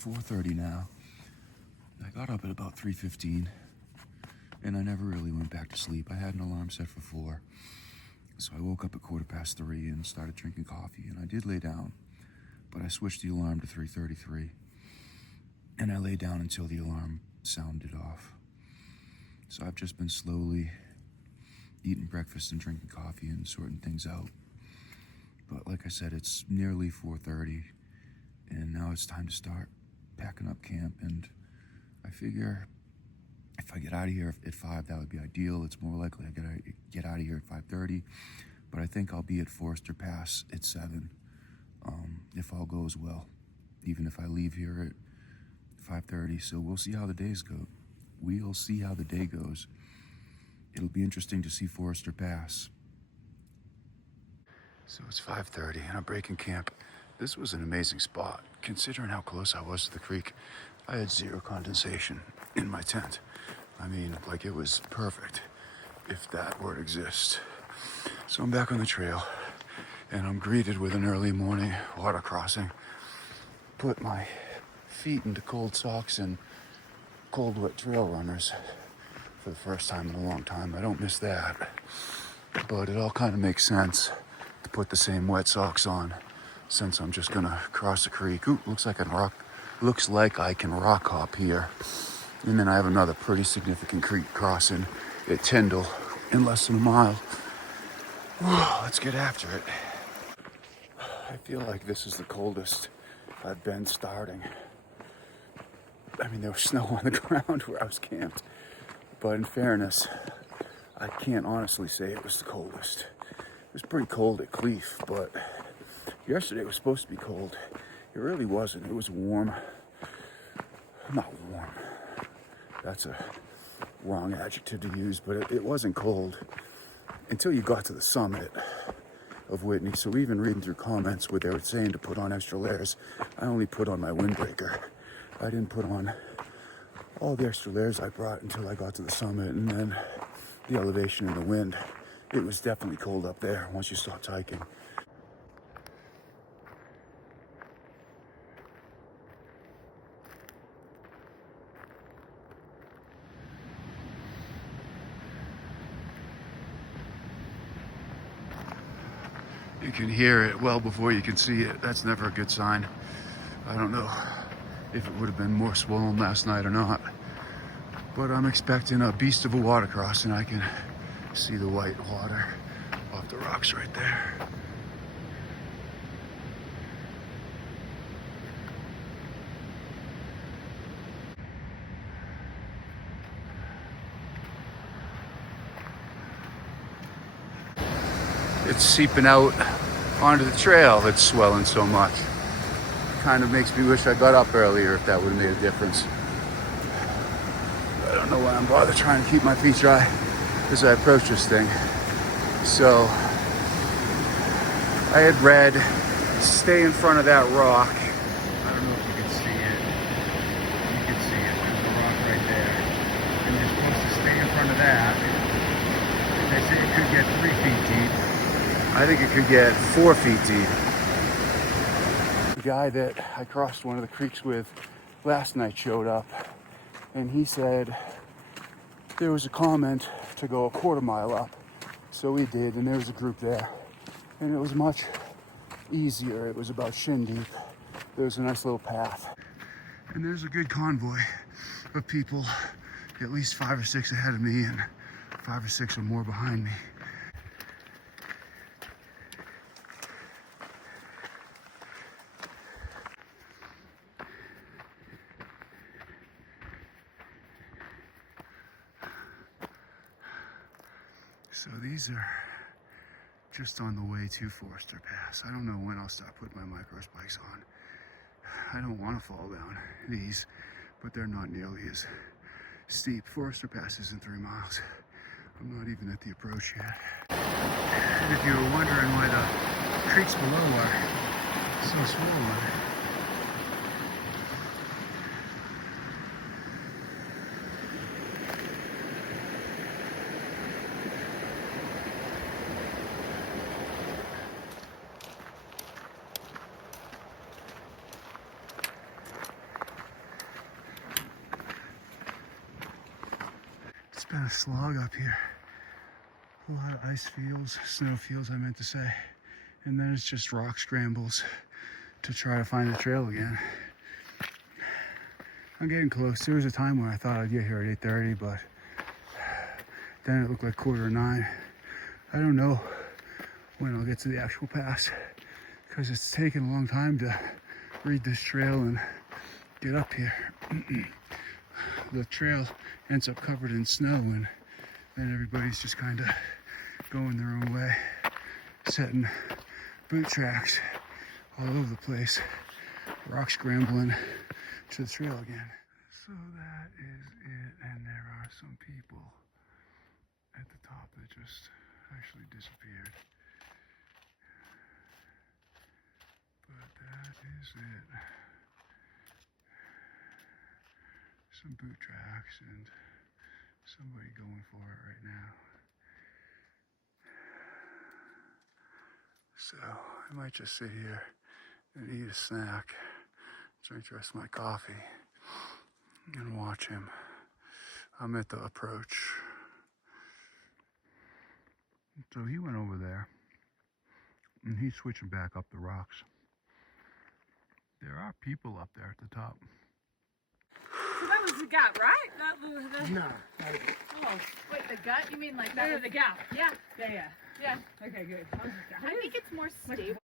4:30 now. I got up at about 3:15, and I never really went back to sleep. I had an alarm set for 4, so I woke up at 3:15 and started drinking coffee, and I did lay down, but I switched the alarm to 3:33, and I lay down until the alarm sounded off. So I've just been slowly eating breakfast and drinking coffee and sorting things out. But like I said, it's nearly 4:30, and now it's time to start packing up camp. And I figure if I get out of here at 5, that would be ideal. It's more likely I get out of here at 5:30, but I think I'll be at Forester Pass at 7, if all goes well, even if I leave here at 5:30. So we'll see how the days go. We'll see how the day goes. It'll be interesting to see Forester Pass. So it's 5:30 and I'm breaking camp. This was an amazing spot. Considering how close I was to the creek, I had 0 condensation in my tent. I mean, like, it was perfect, if that word exists. So I'm back on the trail, and I'm greeted with an early morning water crossing. Put my feet into cold socks and cold wet trail runners for the first time in a long time. I don't miss that. But it all kind of makes sense to put the same wet socks on, since I'm just gonna cross the creek. Ooh, looks like I can rock hop here. And then I have another pretty significant creek crossing at Tyndall in less than a mile. Whew, let's get after it. I feel like this is the coldest I've been starting. I mean, there was snow on the ground where I was camped, but in fairness, I can't honestly say it was the coldest. It was pretty cold at Cleef, but yesterday was supposed to be cold. It really wasn't. It was warm. Not warm. That's a wrong adjective to use, but it wasn't cold until you got to the summit of Whitney. So even reading through comments where they were saying to put on extra layers, I only put on my windbreaker. I didn't put on all the extra layers I brought until I got to the summit, and then the elevation and the wind. It was definitely cold up there once you stopped hiking. You can hear it well before you can see it. That's never a good sign. I don't know if it would have been more swollen last night or not, but I'm expecting a beast of a water crossing. I can see the white water off the rocks right there. It's seeping out onto the trail that's swelling so much. Kind of makes me wish I got up earlier if that would have made a difference. I don't know why I'm bothered trying to keep my feet dry as I approach this thing. So I had read, stay in front of that rock. I don't know if you can see it. You can see it. There's the rock right there. And you're supposed to stay in front of that. They say it could get 3 feet deep. I think it could get 4 feet deep. The guy that I crossed one of the creeks with last night showed up, and he said there was a comment to go a 1/4 mile up. So we did, and there was a group there, and it was much easier. It was about shin deep. There was a nice little path, and there's a good convoy of people, at least 5 or 6 ahead of me and 5 or 6 or more behind me. So these are just on the way to Forester Pass. I don't know when I'll start putting my micro spikes on. I don't want to fall down these, but they're not nearly as steep. Forester Pass isn't 3 miles. I'm not even at the approach yet. And if you were wondering why the creeks below are so swollen, It's been a slog up here. A lot of ice fields, snow fields I meant to say. And then it's just rock scrambles to try to find the trail again. I'm getting close. There was a time when I thought I'd get here at 8:30, but then it looked like 8:45. I don't know when I'll get to the actual pass because it's taken a long time to read this trail and get up here. The trail ends up covered in snow and then everybody's just kind of going their own way, setting boot tracks all over the place, rock scrambling to the trail again. So that is it, and there are some people at the top that just actually disappeared. But that is it. Some boot tracks and somebody going for it right now. So I might just sit here and eat a snack, drink the rest of my coffee, and watch him. I'm at the approach. So he went over there, and he's switching back up the rocks. There are people up there at the top. So that was the gap, right? No. Oh, wait, the gut? You mean like that? No, the gap. Yeah. Yeah. Okay, good. I think it's more stable.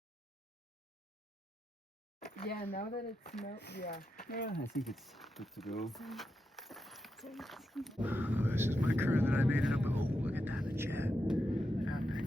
Yeah, now that it's Yeah, I think it's good to go. This is my crew that I made it up. Oh, look at that, the jet. Epic.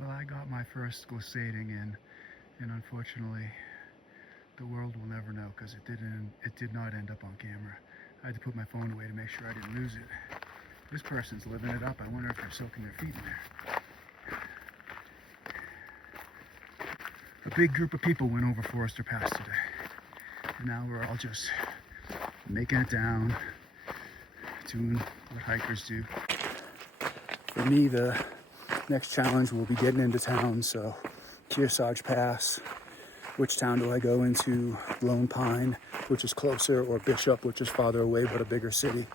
Well, I got my first glissading in, and unfortunately, the world will never know because it did not end up on camera. I had to put my phone away to make sure I didn't lose it. This person's living it up. I wonder if they're soaking their feet in there. A big group of people went over Forester Pass today, and now we're all just making it down, doing what hikers do. For me, the next challenge will be getting into town, so Kearsarge Pass. Which town do I go into? Lone Pine, which is closer, or Bishop, which is farther away but a bigger city.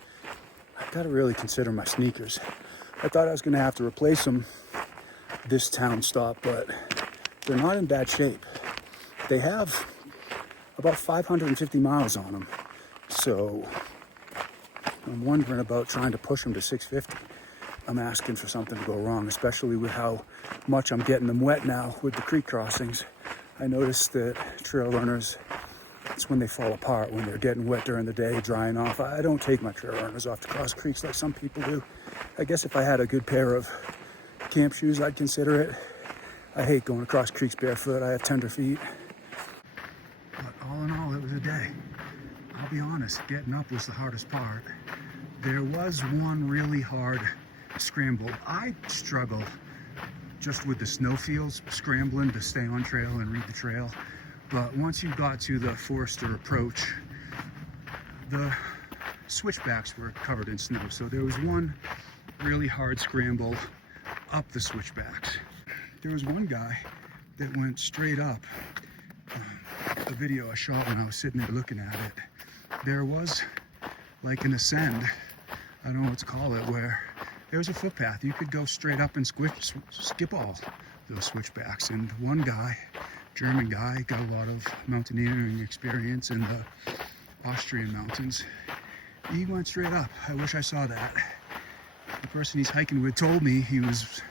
I gotta really consider my sneakers. I thought I was gonna have to replace them this town stop, but they're not in bad shape. They have about 550 miles on them, so I'm wondering about trying to push them to 650. I'm asking for something to go wrong, especially with how much I'm getting them wet now with the creek crossings. I noticed that trail runners, it's when they fall apart, when they're getting wet during the day, drying off. I don't take my trail runners off to cross creeks like some people do. I guess if I had a good pair of camp shoes, I'd consider it. I hate going across creeks barefoot. I have tender feet. But all in all, it was a day. I'll be honest, getting up was the hardest part. There was one really hard scramble. I struggled just with the snowfields, scrambling to stay on trail and read the trail. But once you got to the Forester approach, the switchbacks were covered in snow. So there was one really hard scramble up the switchbacks. There was one guy that went straight up. The video I shot when I was sitting there looking at it, there was like an ascend, I don't know what to call it, where there was a footpath. You could go straight up and skip all those switchbacks. And one guy, German guy, got a lot of mountaineering experience, and the Austrian mountains. He went straight up. I wish I saw that. The person he's hiking with told me he was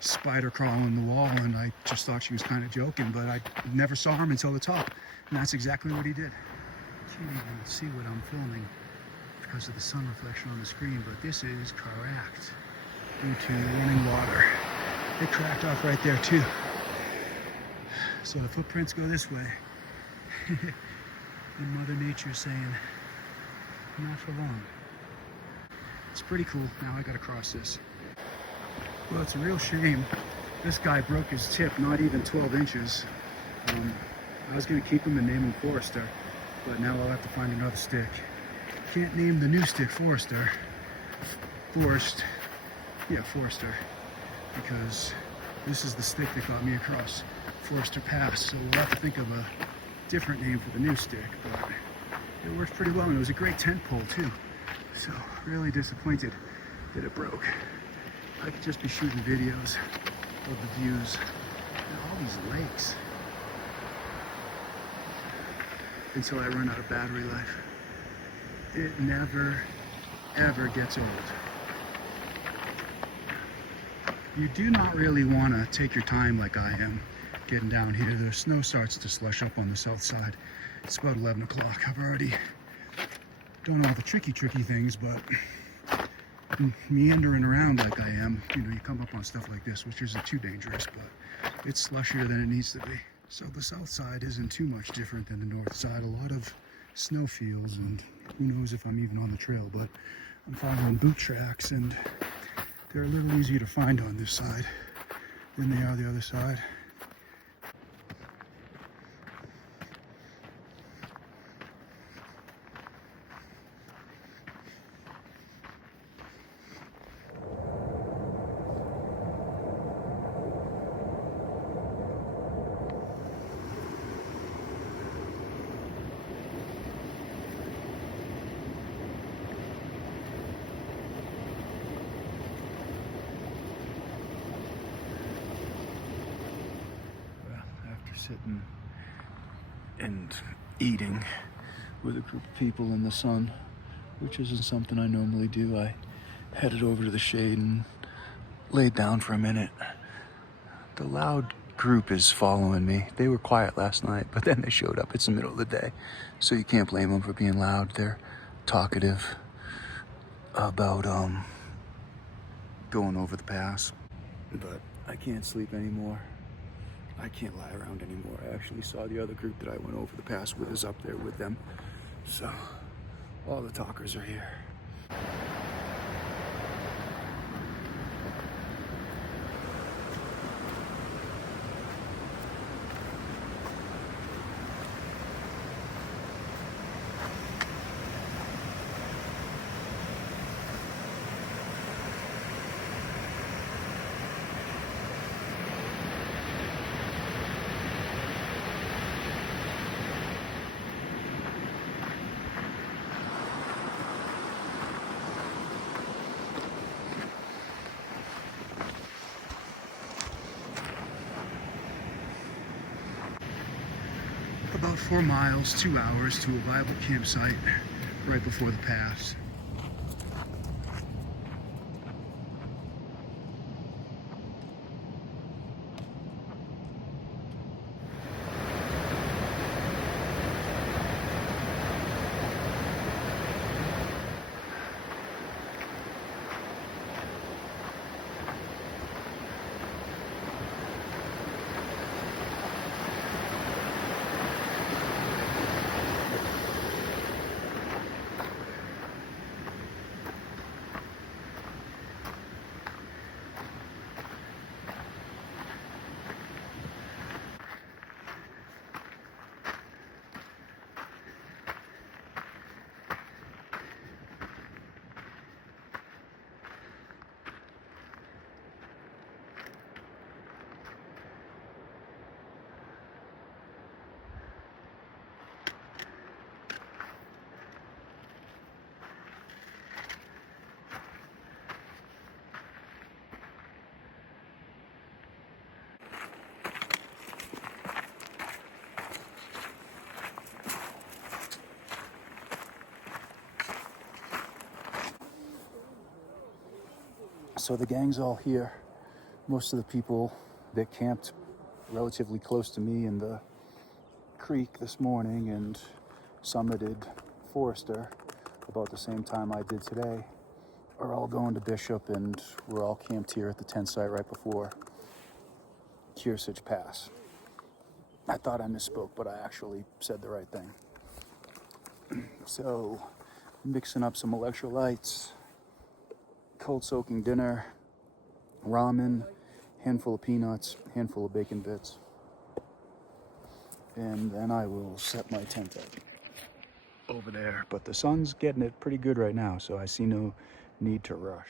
spider crawling the wall, and I just thought she was kind of joking, but I never saw him until the top, and that's exactly what he did. Can't even see what I'm filming because of the sun reflection on the screen, but this is cracked due to running water. It cracked off right there too. So the footprints go this way. And Mother Nature's saying, not for long. It's pretty cool. Now I gotta cross this. Well, it's a real shame. This guy broke his tip, not even 12 inches. I was gonna keep him and name him Forrester, but now I'll have to find another stick. Can't name the new stick Forrester. Forrester, because this is the stick that got me across Forrester Pass. So we'll have to think of a different name for the new stick, but it worked pretty well, and it was a great tent pole too. So really disappointed that it broke. I could just be shooting videos of the views and all these lakes until I run out of battery life. It never, ever gets old. You do not really want to take your time like I am getting down here. The snow starts to slush up on the south side. It's about 11 o'clock. I've already done all the tricky things, but meandering around like I am, you know, you come up on stuff like this, which isn't too dangerous, but it's slushier than it needs to be. So the south side isn't too much different than the north side. A lot of snow fields, and who knows if I'm even on the trail, but I'm following boot tracks, and they're a little easier to find on this side than they are the other side. Sitting and eating with a group of people in the sun, which isn't something I normally do. I headed over to the shade and laid down for a minute. The loud group is following me. They were quiet last night, but then they showed up. It's the middle of the day, so you can't blame them for being loud. They're talkative about going over the pass, but I can't sleep anymore. I can't lie around anymore. I actually saw the other group that I went over the pass with is up there with them. So all the talkers are here. About 4 miles, 2 hours to a viable campsite right before the pass. So the gang's all here. Most of the people that camped relatively close to me in the creek this morning and summited Forrester about the same time I did today are all going to Bishop, and we're all camped here at the tent site right before Kearsarge Pass. I thought I misspoke, but I actually said the right thing. So, mixing up some electrolytes, cold soaking dinner, ramen, handful of peanuts, handful of bacon bits, and then I will set my tent up over there. But the sun's getting it pretty good right now, so I see no need to rush.